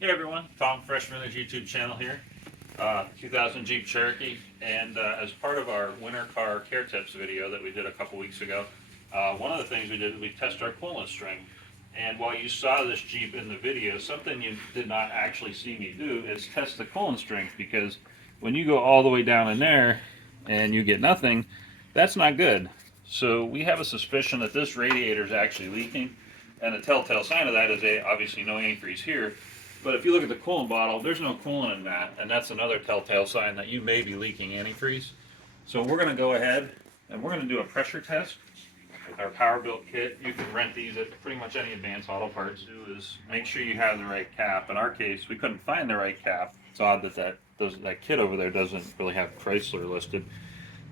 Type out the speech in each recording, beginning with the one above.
Hey everyone, Tom Fresh from the YouTube channel here. 2000 Jeep Cherokee, and as part of our winter car care tips video that we did a couple weeks ago, one of the things we did is we tested our coolant string. And while you saw this Jeep in the video, something you did not actually see me do is test the coolant strength, because when you go all the way down in there and you get nothing, that's not good. So we have a suspicion that this radiator is actually leaking, and the telltale sign of that is obviously no antifreeze here. But if you look at the coolant bottle, there's no coolant in that, and that's another telltale sign that you may be leaking antifreeze. So we're going to go ahead and we're going to do a pressure test with our Power Built kit. You can rent these at pretty much any Advanced Auto Parts. Do is make sure you have the right cap. In our case, we couldn't find the right cap. It's odd that that kit over there doesn't really have Chrysler listed.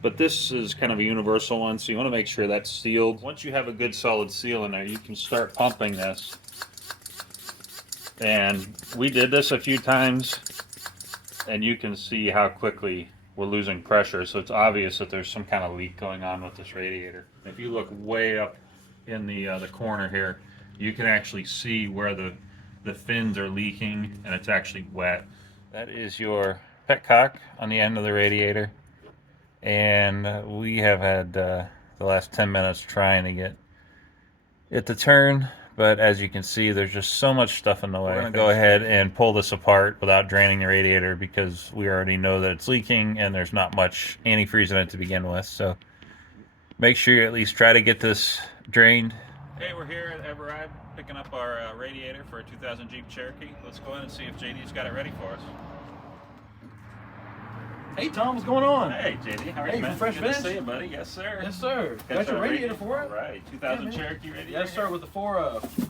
But this is kind of a universal one, so you want to make sure that's sealed. Once you have a good solid seal in there, you can start pumping this. And we did this a few times, and you can see how quickly we're losing pressure. So it's obvious that there's some kind of leak going on with this radiator. If you look way up in the corner here, you can actually see where the fins are leaking, and it's actually wet. That is your petcock on the end of the radiator, and we have had the last 10 minutes trying to get it to turn. But as you can see, there's just so much stuff in the way. We're going to go ahead and pull this apart without draining the radiator, because we already know that it's leaking and there's not much antifreeze in it to begin with. So make sure you at least try to get this drained. Hey, we're here at Everide picking up our radiator for a 2000 Jeep Cherokee. Let's go ahead and see if JD's got it ready for us. Hey Tom, what's going on? Hey JD, how are you, man? Fresh Good Finish? to see you, buddy. Yes, sir. Yes, sir. Got your radiator for it? All right, 2000 Cherokee radiator. Yes, sir, with the 4 Nice.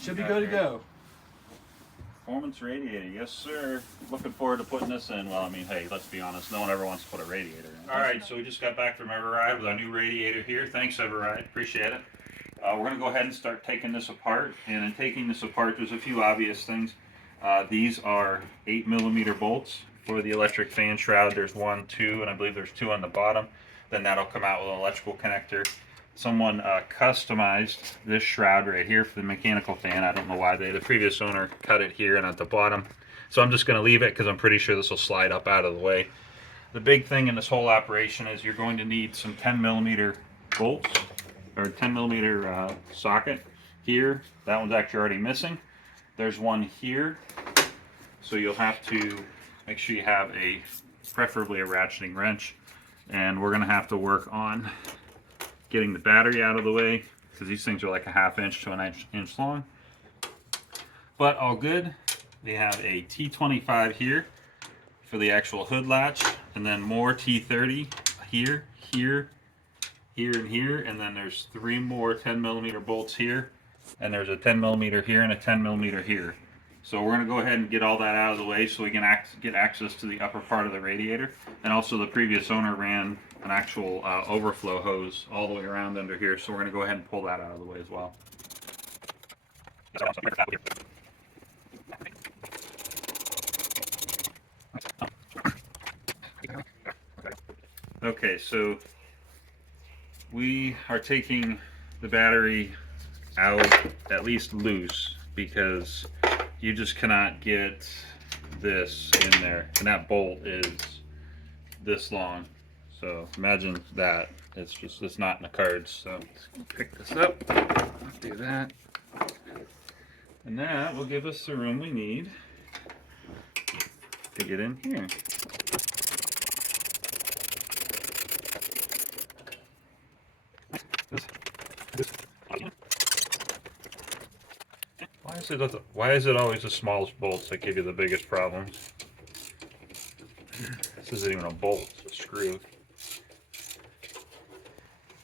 Should be good to go. Performance radiator, yes sir. Looking forward to putting this in. Well, I mean, hey, let's be honest, no one ever wants to put a radiator in. All right, so we just got back from Everide with our new radiator here. Thanks, Everide, appreciate it. We're going to go ahead and start taking this apart. And in taking this apart, there's a few obvious things. These are 8mm bolts for the electric fan shroud. There's 1, 2, and I believe there's 2 on the bottom. Then that'll come out with an electrical connector. Someone customized this shroud right here for the mechanical fan. I don't know why the previous owner cut it here and at the bottom. So I'm just going to leave it because I'm pretty sure this will slide up out of the way. The big thing in this whole operation is you're going to need some 10mm bolts, or 10mm socket here. That one's actually already missing. There's one here. So you'll have to make sure you have preferably a ratcheting wrench. And we're going to have to work on getting the battery out of the way, because these things are like a 1/2 inch to an inch long. But all good. We have a T25 here for the actual hood latch, and then more T30 here, here, here, and here. And then there's 3 more 10mm bolts here, and there's a 10mm here and a 10mm here. So we're going to go ahead and get all that out of the way so we can get access to the upper part of the radiator. And also the previous owner ran an actual overflow hose all the way around under here, so we're going to go ahead and pull that out of the way as well. Okay, so we are taking the battery out at least loose, because you just cannot get this in there, and that bolt is this long. So imagine that. It's not in the cards. So let's pick this up. Let's do that. And that will give us the room we need to get in here. Why is it always the smallest bolts that give you the biggest problems? This isn't even a bolt, it's a screw.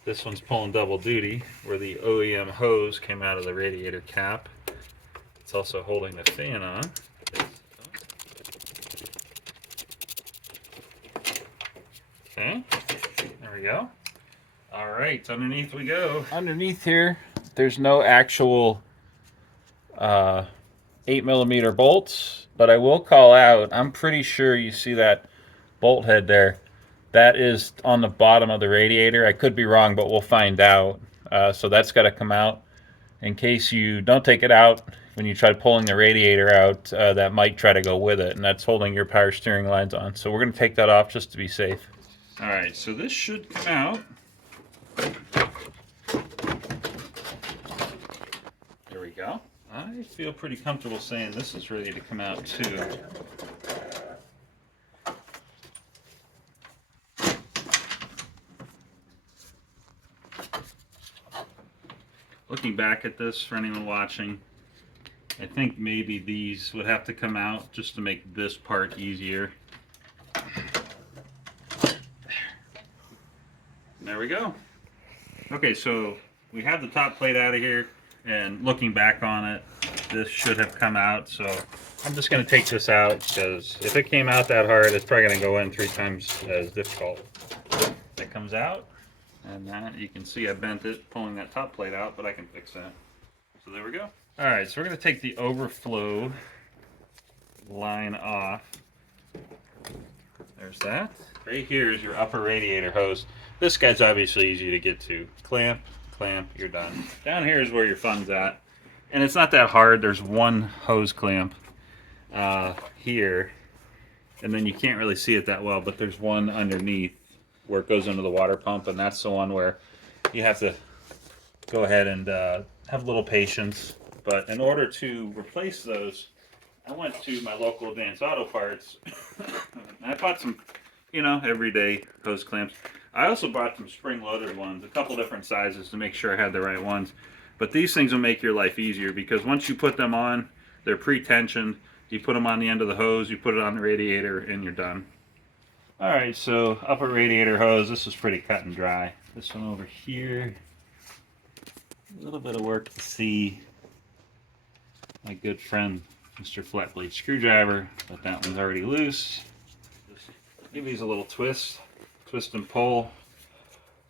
This one's pulling double duty, where the OEM hose came out of the radiator cap. It's also holding the fan on. Okay, there we go. All right, underneath we go. Underneath here, there's no actual 8mm bolts, but I will call out, I'm pretty sure you see that bolt head there. That is on the bottom of the radiator. I could be wrong, but we'll find out. So that's got to come out. in case you don't take it out when you try pulling the radiator out, that might try to go with it, and that's holding your power steering lines on. So we're going to take that off just to be safe. All right, so this should come out. There we go. I feel pretty comfortable saying this is ready to come out too. Looking back at this, for anyone watching, I think maybe these would have to come out just to make this part easier. There we go. Okay, so we have the top plate out of here, and looking back on it, this should have come out. So I'm just going to take this out, because if it came out that hard, it's probably going to go in 3 times as difficult. That comes out. And that, you can see I bent it pulling that top plate out, but I can fix that. So there we go. All right, so we're going to take the overflow line off. There's that. Right here is your upper radiator hose. This guy's obviously easy to get to. Clamp, clamp, you're done. Down here is where your fun's at. And it's not that hard. There's one hose clamp here. And then you can't really see it that well, but there's one underneath where it goes into the water pump, and that's the one where you have to go ahead and have a little patience. But in order to replace those, I went to my local Advanced Auto Parts. I bought some, everyday hose clamps. I also bought some spring-loaded ones, a couple different sizes to make sure I had the right ones. But these things will make your life easier, because once you put them on, they're pre-tensioned. You put them on the end of the hose, you put it on the radiator, and you're done. Alright, so upper radiator hose, this is pretty cut and dry. This one over here, a little bit of work to see. My good friend, Mr. Flat Blade Screwdriver, but that one's already loose. Just give these a little twist and pull,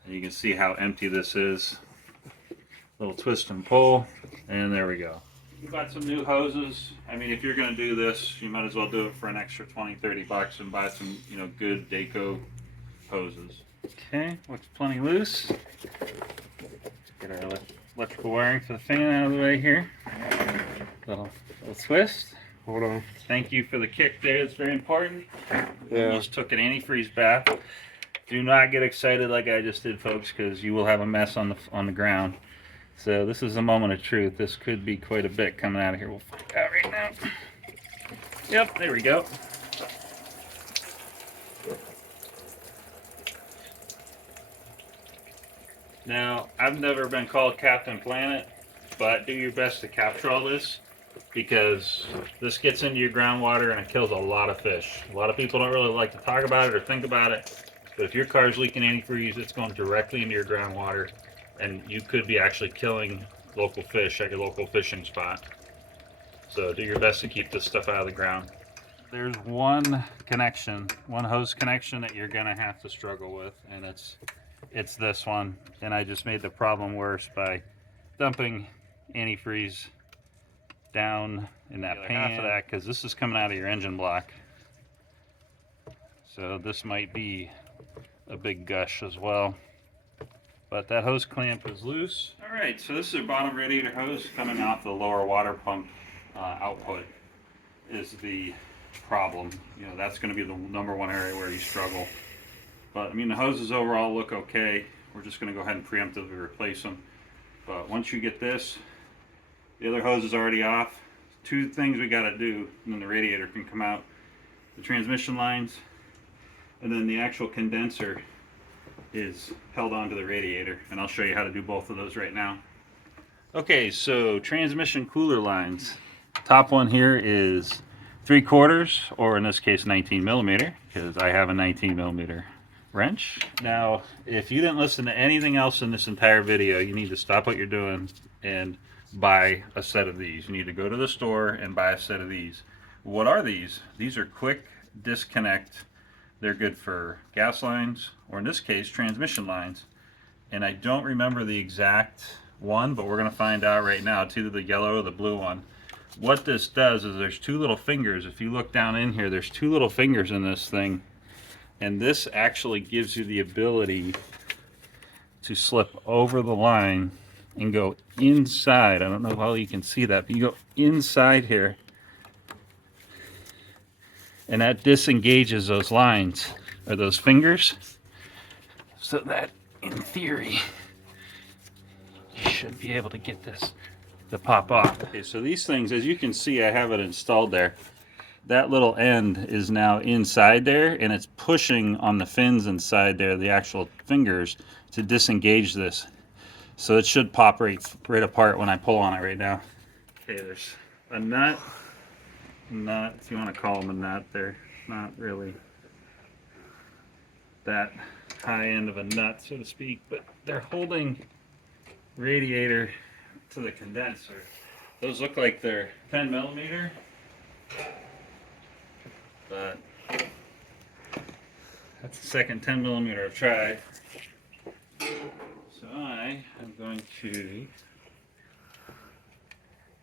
and you can see how empty this is. Little twist and pull, and there we go. We've got some new hoses. I mean, if you're going to do this, you might as well do it for an extra 20-30 bucks and buy some, good Daco hoses. Okay, looks plenty loose. Get our electrical wiring for the fan out of the way here. Little twist. Hold on. Thank you for the kick there. It's very important. Yeah. Just took an antifreeze bath. Do not get excited like I just did, folks, because you will have a mess on the ground. So this is a moment of truth. This could be quite a bit coming out of here. We'll find out right now. Yep, there we go. Now, I've never been called Captain Planet, but do your best to capture all this, because this gets into your groundwater and it kills a lot of fish. A lot of people don't really like to talk about it or think about it, but if your car's leaking antifreeze, it's going directly into your groundwater. And you could be actually killing local fish at your local fishing spot. So do your best to keep this stuff out of the ground. There's one hose connection that you're gonna have to struggle with, and it's this one. And I just made the problem worse by dumping antifreeze down in that pan. Half of that, because this is coming out of your engine block. So this might be a big gush as well. But that hose clamp is loose. All right, so this is our bottom radiator hose coming off the lower water pump output is the problem. That's going to be the number one area where you struggle. But I mean, the hoses overall look okay. We're just going to go ahead and preemptively replace them. But once you get this, the other hose is already off. 2 things we got to do, and then the radiator can come out. The transmission lines, and then the actual condenser is held onto the radiator, and I'll show you how to do both of those right now. Okay, so transmission cooler lines. Top one here is 3/4, or in this case 19 millimeter, because I have a 19 millimeter wrench. Now, if you didn't listen to anything else in this entire video, you need to stop what you're doing and buy a set of these. You need to go to the store and buy a set of these. What are these? These are quick disconnect. They're good for gas lines, or in this case, transmission lines. And I don't remember the exact one, but we're going to find out right now. It's either the yellow or the blue one. What this does is there's 2 little fingers. If you look down in here, there's 2 little fingers in this thing. And this actually gives you the ability to slip over the line and go inside. I don't know how you can see that, but you go inside here, and that disengages those lines, or those fingers, so that, in theory, you should be able to get this to pop off. Okay, so these things, as you can see, I have it installed there. That little end is now inside there, and it's pushing on the fins inside there, the actual fingers, to disengage this. So it should pop right apart when I pull on it right now. Okay, there's a nut, if you want to call them a nut. They're not really that high end of a nut, so to speak, but they're holding radiator to the condenser. Those look like they're 10 millimeter, but that's the second 10 millimeter I've tried. So I am going to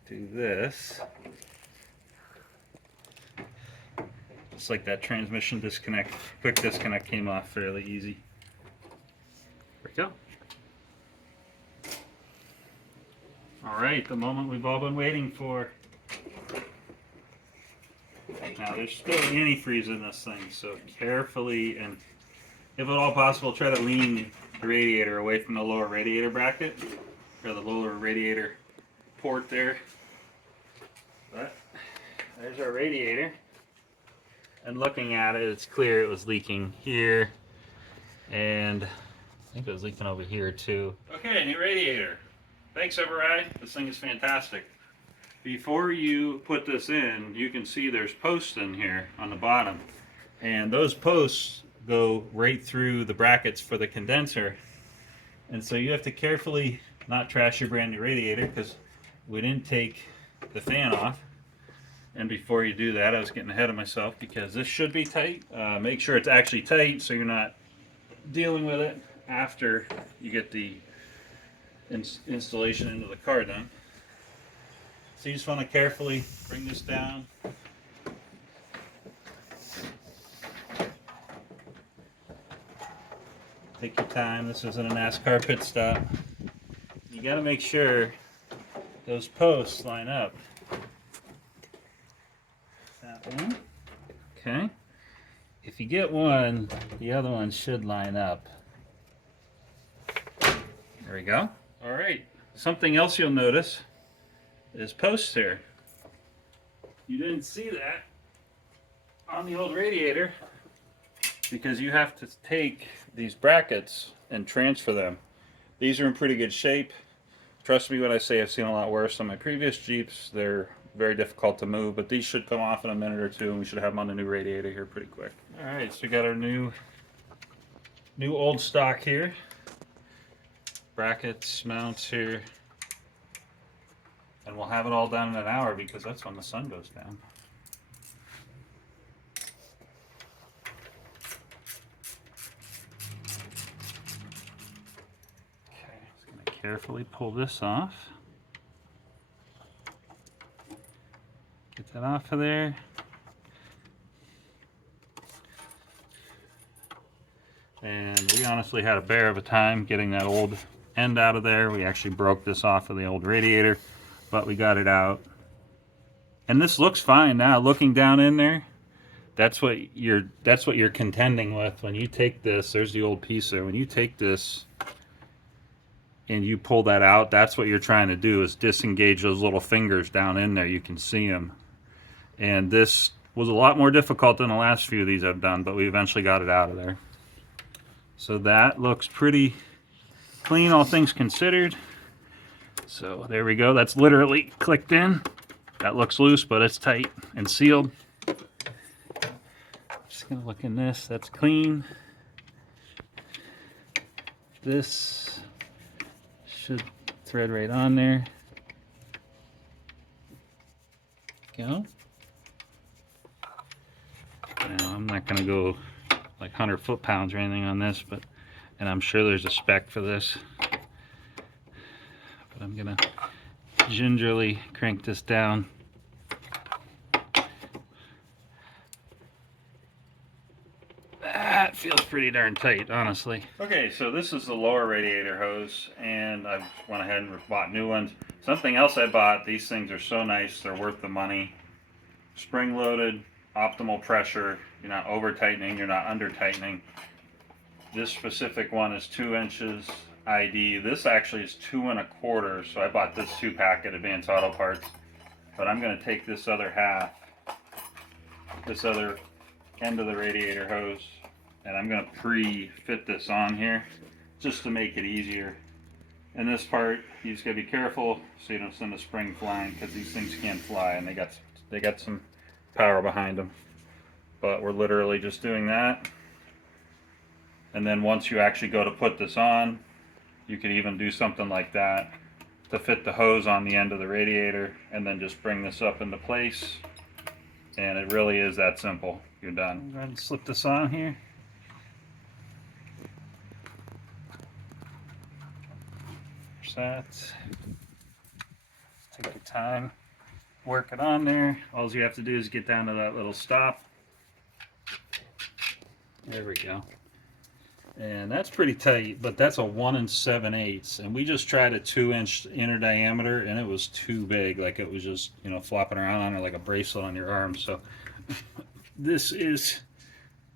do this. Just like that transmission disconnect, quick disconnect came off fairly easy. There we go. All right, the moment we've all been waiting for. Now there's still antifreeze in this thing, so carefully and if at all possible, try to lean the radiator away from the lower radiator bracket, or the lower radiator port there. But there's our radiator. And looking at it, it's clear it was leaking here, and I think it was leaking over here too. Okay, new radiator. Thanks, Override. This thing is fantastic. Before you put this in, you can see there's posts in here on the bottom, and those posts go right through the brackets for the condenser, and so you have to carefully not trash your brand new radiator because we didn't take the fan off. And before you do that, I was getting ahead of myself because this should be tight. Make sure it's actually tight so you're not dealing with it after you get the installation into the car done. So you just want to carefully bring this down. Take your time. This isn't a NASCAR pit stop. You got to make sure those posts line up. One. Okay. If you get one, the other one should line up. There we go. All right. Something else you'll notice is posts here. You didn't see that on the old radiator because you have to take these brackets and transfer them. These are in pretty good shape. Trust me when I say I've seen a lot worse on my previous Jeeps. They're very difficult to move, but these should come off in a minute or two, and we should have them on the new radiator here pretty quick. All right, so we got our new old stock here. Brackets, mounts here, and we'll have it all done in an hour because that's when the sun goes down. Okay, just gonna carefully pull this off. Get that off of there. And we honestly had a bear of a time getting that old end out of there. We actually broke this off of the old radiator, but we got it out. And this looks fine now. Looking down in there, that's what you're contending with when you take this. There's the old piece there. When you take this and you pull that out, that's what you're trying to do, is disengage those little fingers down in there. You can see them. And this was a lot more difficult than the last few of these I've done, but we eventually got it out of there. So that looks pretty clean, all things considered. So there we go. That's literally clicked in. That looks loose, but it's tight and sealed. Just gonna look in this. That's clean. This should thread right on there. Go. Now, I'm not going to go like 100 foot-pounds or anything on this, and I'm sure there's a spec for this. But I'm going to gingerly crank this down. That feels pretty darn tight, honestly. Okay, so this is the lower radiator hose, and I went ahead and bought new ones. Something else I bought, these things are so nice, they're worth the money. Spring loaded, optimal pressure, you're not over tightening, you're not under tightening. This specific one is 2 inches ID. This actually is 2 1/4, so I bought this 2-pack at Advanced Auto Parts. But I'm going to take this other half, this other end of the radiator hose, and I'm going to pre-fit this on here just to make it easier. And this part, you just got to be careful so you don't send the spring flying, because these things can fly and they got some power behind them. But we're literally just doing that. And then once you actually go to put this on, you could even do something like that to fit the hose on the end of the radiator, and then just bring this up into place. And it really is that simple. You're done. Go ahead and slip this on here. There's that. Take your time, work it on there. All you have to do is get down to that little stop. There we go. And that's pretty tight, but that's a 1 7/8, and we just tried a 2-inch inner diameter, and it was too big. Like, it was just, you know, flopping around on it like a bracelet on your arm. So this is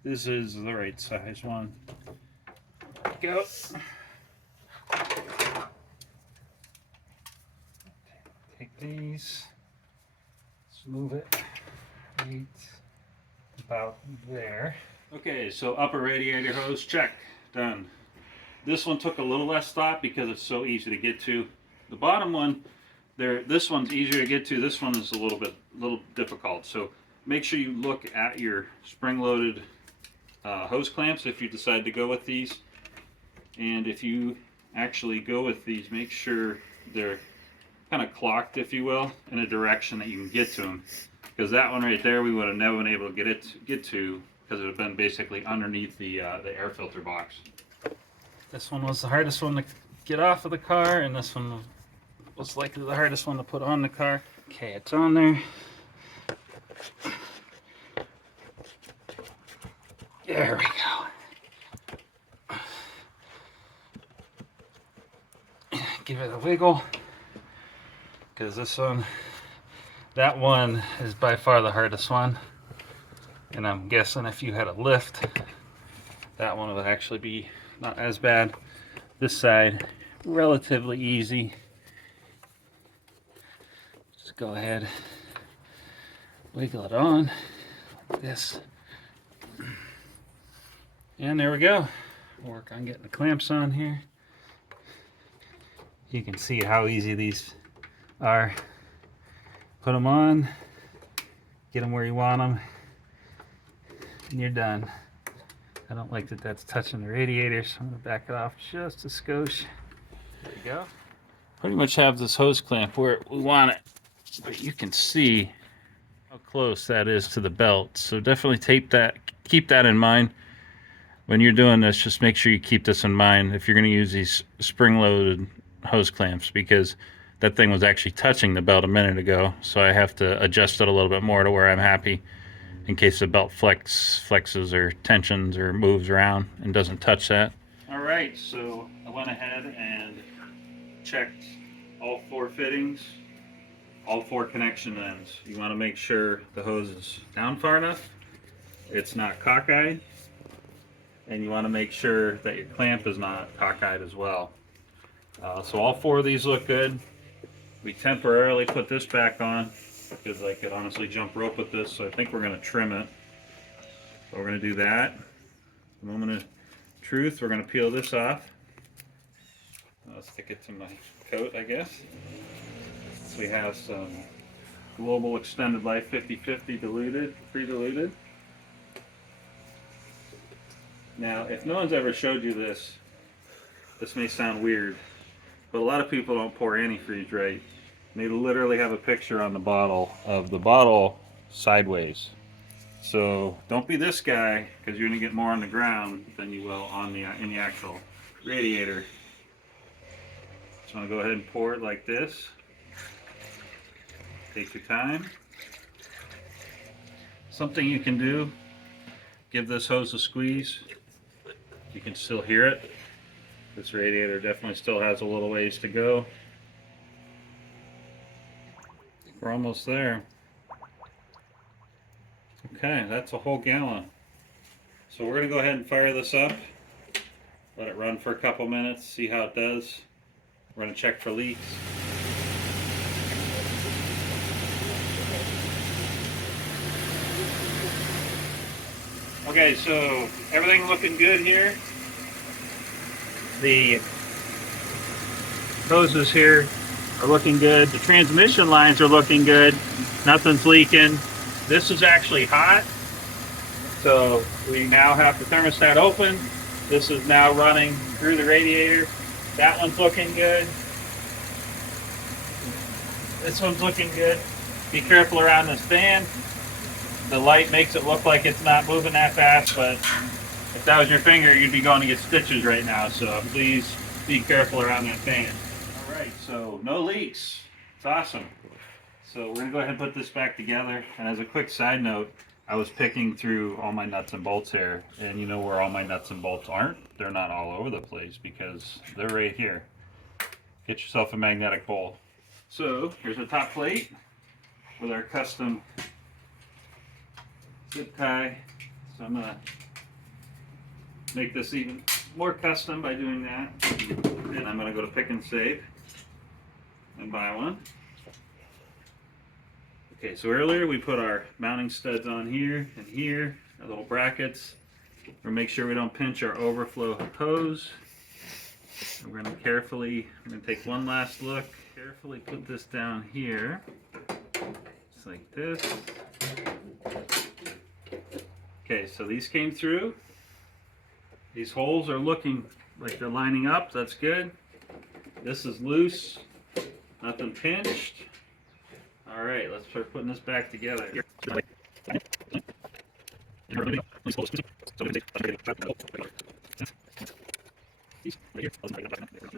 the right size one. Go. Take these. Let's move it right about there. Okay, so upper radiator hose, check, done. This one took a little less thought because it's so easy to get to. The bottom one, this one's easier to get to. This one is a little difficult. So make sure you look at your spring-loaded hose clamps if you decide to go with these. And if you actually go with these, make sure they're kind of clocked, if you will, in a direction that you can get to them. Because that one right there, we would have never been able to get to. Because it would have been basically underneath the air filter box. This one was the hardest one to get off of the car, and this one was likely the hardest one to put on the car. Okay, it's on there. There we go. Give it a wiggle, because that one is by far the hardest one. And I'm guessing if you had a lift, that one would actually be not as bad. This side, relatively easy. Just go ahead, wiggle it on like this. And there we go. Work on getting the clamps on here. You can see how easy these are. Put them on, get them where you want them, and you're done. I don't like that that's touching the radiator, so I'm going to back it off just a skosh. There you go. Pretty much have this hose clamp where we want it, but you can see how close that is to the belt. So definitely tape that, keep that in mind. When you're doing this, just make sure you keep this in mind if you're going to use these spring-loaded hose clamps, because that thing was actually touching the belt a minute ago, so I have to adjust it a little bit more to where I'm happy, in case the belt flexes or tensions or moves around and doesn't touch that. Alright, so I went ahead and checked all 4 fittings, all 4 connection ends. You want to make sure the hose is down far enough, it's not cockeyed, and you want to make sure that your clamp is not cockeyed as well. So all 4 of these look good. We temporarily put this back on because I could honestly jump rope with this, so I think we're going to trim it. So we're going to do that. The moment of truth, we're going to peel this off. I'll stick it to my coat, I guess. So we have some Global Extended Life 50/50 diluted, pre-diluted. Now, if no one's ever showed you this, this may sound weird, but a lot of people don't pour antifreeze right. They literally have a picture on the bottle of the bottle sideways. So don't be this guy, because you're going to get more on the ground than you will on in the actual radiator. So I'm going to go ahead and pour it like this. Take your time. Something you can do, give this hose a squeeze. You can still hear it. This radiator definitely still has a little ways to go. We're almost there. Okay, that's a whole gallon. So we're going to go ahead and fire this up. Let it run for a couple minutes, see how it does. We're going to check for leaks. Okay, so everything looking good here. The hoses here are looking good. The transmission lines are looking good. Nothing's leaking. This is actually hot. So we now have the thermostat open. This is now running through the radiator. That one's looking good. This one's looking good. Be careful around this fan. The light makes it look like it's not moving that fast, but if that was your finger, you'd be going to get stitches right now. So please be careful around that fan. All right, so no leaks. It's awesome. So we're gonna go ahead and put this back together. And as a quick side note, I was picking through all my nuts and bolts here, and you know where all my nuts and bolts aren't? They're not all over the place because they're right here. Get yourself a magnetic bowl. So here's our top plate with our custom zip tie. So I'm gonna make this even more custom by doing that. And I'm gonna go to Pick and Save and buy one. Okay, so earlier we put our mounting studs on here and here, our little brackets. We'll make sure we don't pinch our overflow hose. And we're gonna take one last look, carefully put this down here, just like this. Okay, so these came through. These holes are looking like they're lining up, that's good. This is loose, nothing pinched. All right, let's start putting this back together.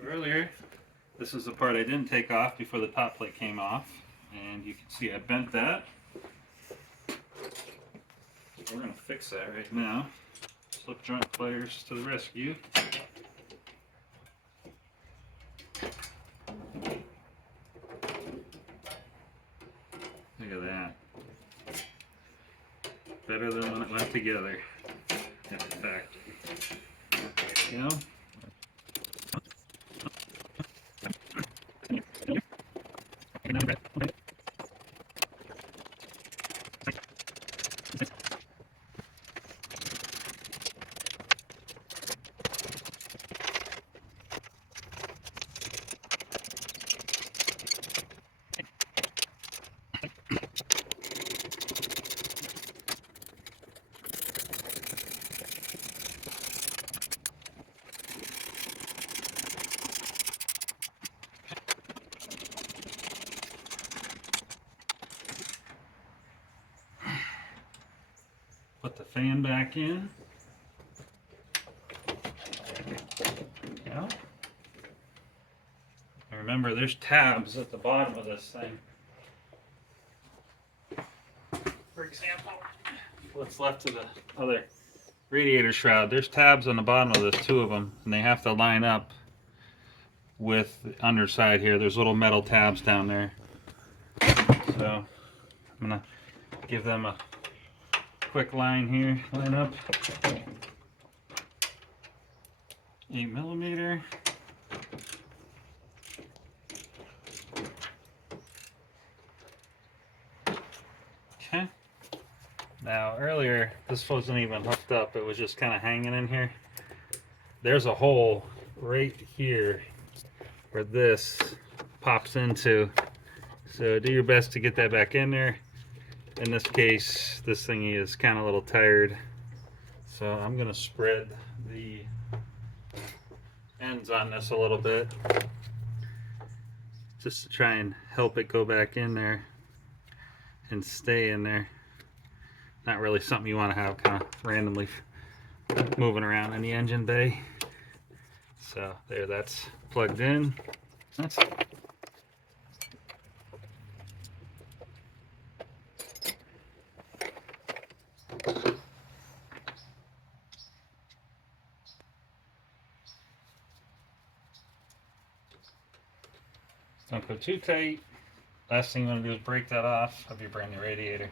Earlier, this is the part I didn't take off before the top plate came off, and you can see I bent that. We're going to fix that right now. Slip joint pliers to the rescue. Look at that. Better than when it went together at the factory. You know? Put the fan back in. Yeah. And remember, there's tabs at the bottom of this thing. For example, what's left of the other radiator shroud, there's tabs on the bottom of this, 2 of them, and they have to line up with the underside here. There's little metal tabs down there. So I'm gonna give them a quick line here, line up. 8mm. Okay. Now earlier, this wasn't even hooked up, it was just kind of hanging in here. There's a hole right here where this pops into. So do your best to get that back in there. In this case, this thingy is kind of a little tired. So I'm gonna spread the ends on this a little bit just to try and help it go back in there and stay in there. Not really something you want to have kind of randomly moving around in the engine bay. So there, that's plugged in. That's Don't go too tight. Last thing you want to do is break that off of your brand new radiator,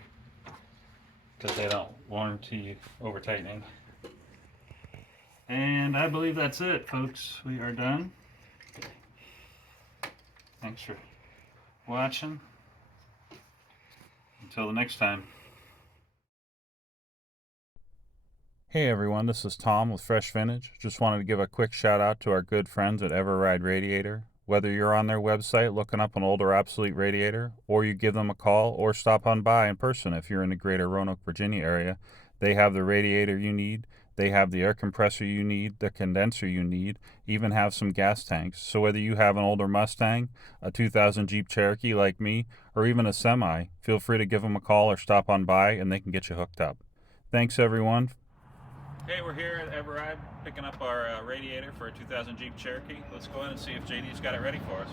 because they don't warranty over tightening. And I believe that's it, folks. We are done. Thanks for watching. Until the next time. Hey everyone, this is Tom with Fresh Vintage. Just wanted to give a quick shout out to our good friends at Everride Radiator. Whether you're on their website looking up an older obsolete radiator, or you give them a call or stop on by in person if you're in the greater Roanoke, Virginia area, they have the radiator you need, they have the air compressor you need, the condenser you need, even have some gas tanks. So whether you have an older Mustang, a 2000 Jeep Cherokee like me, or even a semi, feel free to give them a call or stop on by and they can get you hooked up. Thanks everyone. Hey, we're here at Everride picking up our radiator for a 2000 Jeep Cherokee. Let's go in and see if JD's got it ready for us.